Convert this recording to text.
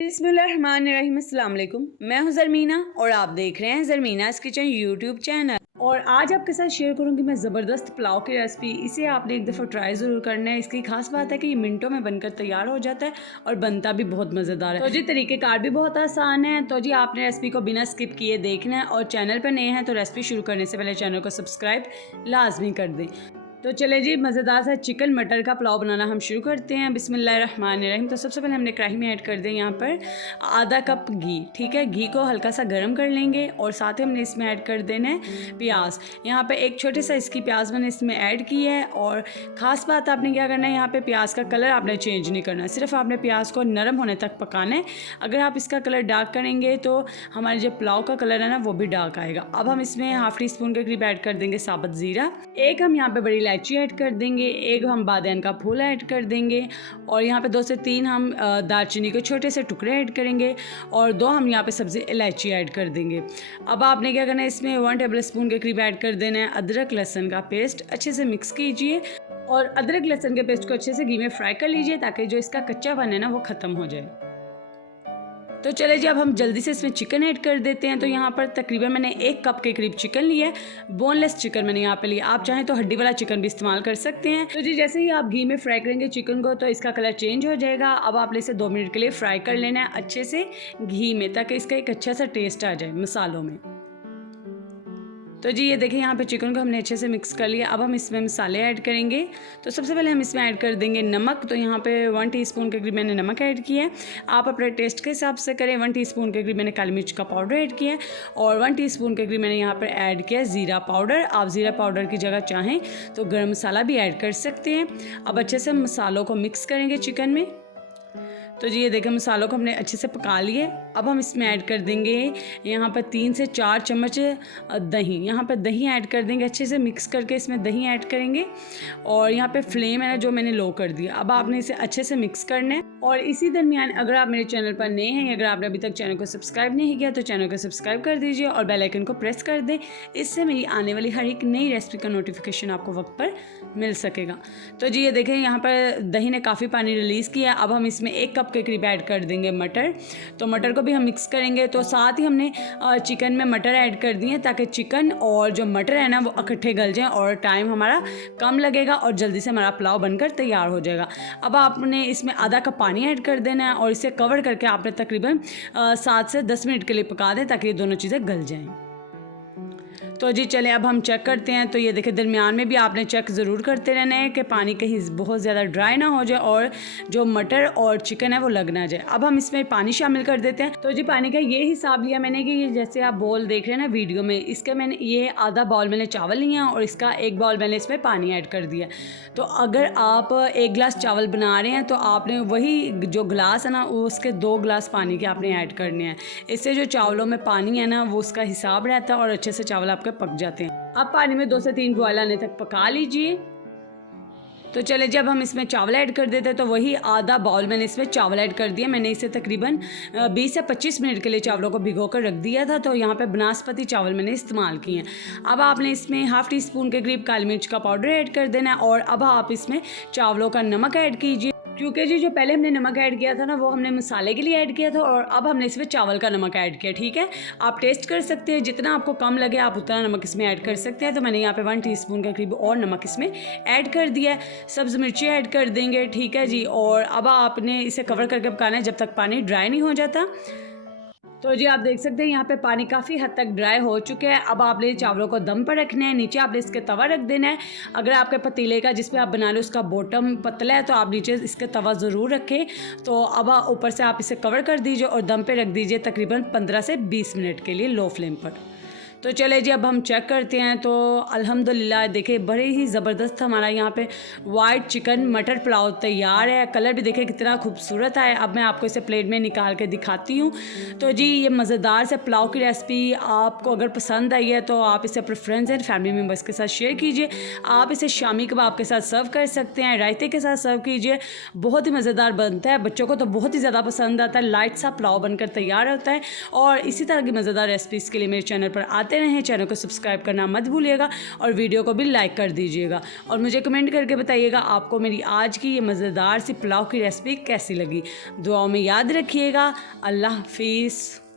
बिस्मिल्लाहिर्रहमानिर्रहीम, अस्सलाम वालेकुम। मैं हूं ज़रमीना और आप देख रहे हैं ज़रमीनास किचन यूट्यूब चैनल। और आज आपके साथ शेयर करूंगी मैं ज़बरदस्त पुलाव की रेसिपी। इसे आपने एक दफ़ा ट्राई ज़रूर करना है। इसकी खास बात है कि ये मिनटों में बनकर तैयार हो जाता है और बनता भी बहुत मज़ेदार है। तो जी तरीक़ेकार भी बहुत आसान है। तो जी आपने रेसिपी को बिना स्किप किए देखना है और चैनल पर नए हैं तो रेसिपी शुरू करने से पहले चैनल को सब्सक्राइब लाजमी कर दें। तो चले जी मज़ेदार सा चिकन मटर का पुलाव बनाना हम शुरू करते हैं। बिस्मिल्लाहिर्रहमानिर्रहीम। तो सबसे पहले हमने कढ़ाई में ऐड कर दें यहाँ पर आधा कप घी। ठीक है, घी को हल्का सा गर्म कर लेंगे और साथ ही हमने इसमें ऐड कर देना है प्याज। यहाँ पे एक छोटे सा इसकी प्याज मैंने इसमें ऐड की है। और ख़ास बात आपने क्या करना है, यहाँ पे प्याज का कलर आपने चेंज नहीं करना, सिर्फ आपने प्याज को नरम होने तक पकाना है। अगर आप इसका कलर डार्क करेंगे तो हमारे जो पुलाव का कलर है ना वो भी डार्क आएगा। अब हम इसमें हाफ़ टी स्पून के करीब ऐड कर देंगे साबुत ज़ीरा। एक हम यहाँ पे बड़ी इलायची ऐड कर देंगे। एक हम बादियान का फूल ऐड कर देंगे। और यहाँ पे 2 से 3 हम दालचीनी के छोटे से टुकड़े ऐड करेंगे। और 2 हम यहाँ पे सब्ज़ी इलायची ऐड कर देंगे। अब आपने क्या करना है, इसमें 1 टेबल स्पून के करीब ऐड कर देना है अदरक लहसुन का पेस्ट। अच्छे से मिक्स कीजिए और अदरक लहसुन के पेस्ट को अच्छे से घी में फ्राई कर लीजिए ताकि जो इसका कच्चापन है ना वो ख़त्म हो जाए। तो चले जी अब हम जल्दी से इसमें चिकन ऐड कर देते हैं। तो यहाँ पर तकरीबन मैंने 1 कप के करीब चिकन लिया है। बोनलेस चिकन मैंने यहाँ पे लिया, आप चाहें तो हड्डी वाला चिकन भी इस्तेमाल कर सकते हैं। तो जी जैसे ही आप घी में फ्राई करेंगे चिकन को तो इसका कलर चेंज हो जाएगा। अब आपने इसे 2 मिनट के लिए फ्राई कर लेना है अच्छे से घी में, ताकि इसका एक अच्छा सा टेस्ट आ जाए मसालों में। तो जी ये देखिए यहाँ पे चिकन को हमने अच्छे से मिक्स कर लिया। अब हम इसमें मसाले ऐड करेंगे। तो सबसे पहले हम इसमें ऐड कर देंगे नमक। तो यहाँ पे 1 टीस्पून के करीब मैंने नमक ऐड किया है। आप अपने टेस्ट के हिसाब से करें। 1 टीस्पून के करीब मैंने काली मिर्च का पाउडर ऐड किया है। और 1 टीस्पून के करीब मैंने यहाँ पर ऐड किया है ज़ीरा पाउडर। आप ज़ीरा पाउडर की जगह चाहें तो गर्म मसाला भी ऐड कर सकते हैं। अब अच्छे से मसालों को मिक्स करेंगे चिकन में। तो जी ये देखें मसालों को हमने अच्छे से पका लिए। अब हम इसमें ऐड कर देंगे यहाँ पर 3 से 4 चम्मच दही। यहाँ पर दही ऐड कर देंगे, अच्छे से मिक्स करके इसमें दही ऐड करेंगे। और यहाँ पे फ्लेम है ना जो मैंने लो कर दिया। अब आपने इसे अच्छे से मिक्स करना है। और इसी दरमियान अगर आप मेरे चैनल पर नए हैं, अगर आपने अभी तक चैनल को सब्सक्राइब नहीं किया तो चैनल को सब्सक्राइब कर दीजिए और बेल आइकन को प्रेस कर दें। इससे मेरी आने वाली हर एक नई रेसिपी का नोटिफिकेशन आपको वक्त पर मिल सकेगा। तो जी ये देखें यहाँ पर दही ने काफ़ी पानी रिलीज़ किया। अब हम इसमें 1 कप के करीब ऐड कर देंगे मटर। तो मटर को भी हम मिक्स करेंगे। तो साथ ही हमने चिकन में मटर ऐड कर दिए ताकि चिकन और जो मटर है ना वो इकट्ठे गल जाएं और टाइम हमारा कम लगेगा और जल्दी से हमारा पुलाव बनकर तैयार हो जाएगा। अब आपने इसमें आधा कप पानी ऐड कर देना है और इसे कवर करके आपने तकरीबन 7 से 10 मिनट के लिए पका दें ताकि ये दोनों चीज़ें गल जाएँ। तो जी चलें अब हम चेक करते हैं। तो ये देखिए दरमियान में भी आपने चेक ज़रूर करते रहना है कि पानी कहीं बहुत ज़्यादा ड्राई ना हो जाए और जो मटर और चिकन है वो लग ना जाए। अब हम इसमें पानी शामिल कर देते हैं। तो जी पानी का ये हिसाब लिया मैंने कि ये जैसे आप बाउल देख रहे हैं ना वीडियो में, इसका मैंने ये आधा बाउल मैंने चावल लिया और इसका 1 बाउल मैंने इसमें पानी ऐड कर दिया। तो अगर आप 1 गिलास चावल बना रहे हैं तो आपने वही जो गिलास है ना उसके 2 गिलास पानी के आपने ऐड करने हैं। इससे जो चावलों में पानी है ना वो उसका हिसाब रहता है और अच्छे से चावल आपके पक जाते हैं। अब पानी में 2 से 3 बॉयल आने तक पका लीजिए। तो चले जब हम इसमें चावल ऐड कर देते हैं तो वही आधा बाउल मैंने इसमें चावल ऐड कर दिया। मैंने इसे तकरीबन 20 से 25 मिनट के लिए चावलों को भिगो कर रख दिया था। तो यहाँ पे बनास्पति चावल मैंने इस्तेमाल किए हैं। अब आपने इसमें हाफ़ टी स्पून के करीब काली मिर्च का पाउडर ऐड कर देना है। और अब आप इसमें चावलों का नमक ऐड कीजिए, क्योंकि जी जो पहले हमने नमक ऐड किया था ना वो हमने मसाले के लिए ऐड किया था और अब हमने इसमें चावल का नमक ऐड किया। ठीक है, आप टेस्ट कर सकते हैं, जितना आपको कम लगे आप उतना नमक इसमें ऐड कर सकते हैं। तो मैंने यहाँ पे 1 टीस्पून के करीब और नमक इसमें ऐड कर दिया है। सब्ज़ मिर्ची ऐड कर देंगे। ठीक है जी, और अब आपने इसे कवर करके पकाना है जब तक पानी ड्राई नहीं हो जाता। तो जी आप देख सकते हैं यहाँ पे पानी काफ़ी हद तक ड्राई हो चुका है। अब आपने चावलों को दम पर रखना है। नीचे आपने इसके तवा रख देना है। अगर आपके पतीले का जिस पे आप बना रहे हो उसका बॉटम पतला है तो आप नीचे इसके तवा ज़रूर रखें। तो अब ऊपर से आप इसे कवर कर दीजिए और दम पे रख दीजिए तकरीबन 15 से 20 मिनट के लिए लो फ्लेम पर। तो चले जी अब हम चेक करते हैं। तो अल्हम्दुलिल्लाह देखिए बड़े ही ज़बरदस्त हमारा यहाँ पे वाइट चिकन मटर पुलाव तैयार है। कलर भी देखिए कितना खूबसूरत है। अब मैं आपको इसे प्लेट में निकाल के दिखाती हूँ। तो जी ये मज़ेदार से पुलाव की रेसिपी आपको अगर पसंद आई है तो आप इसे अपने फ्रेंड्स एंड फैमिली मेम्बर्स के साथ शेयर कीजिए। आप इसे शामी कबाब के साथ सर्व कर सकते हैं, रायते के साथ सर्व कीजिए। बहुत ही मज़ेदार बनता है, बच्चों को तो बहुत ही ज़्यादा पसंद आता है। लाइट सा पुलाव बनकर तैयार होता है। और इसी तरह की मज़ेदार रेसिपीज़ के लिए मेरे चैनल पर आते खाते रहें। चैनल को सब्सक्राइब करना मत भूलिएगा और वीडियो को भी लाइक कर दीजिएगा और मुझे कमेंट करके बताइएगा आपको मेरी आज की ये मज़ेदार सी पुलाव की रेसिपी कैसी लगी। दुआओं में याद रखिएगा। अल्लाह हाफिज़।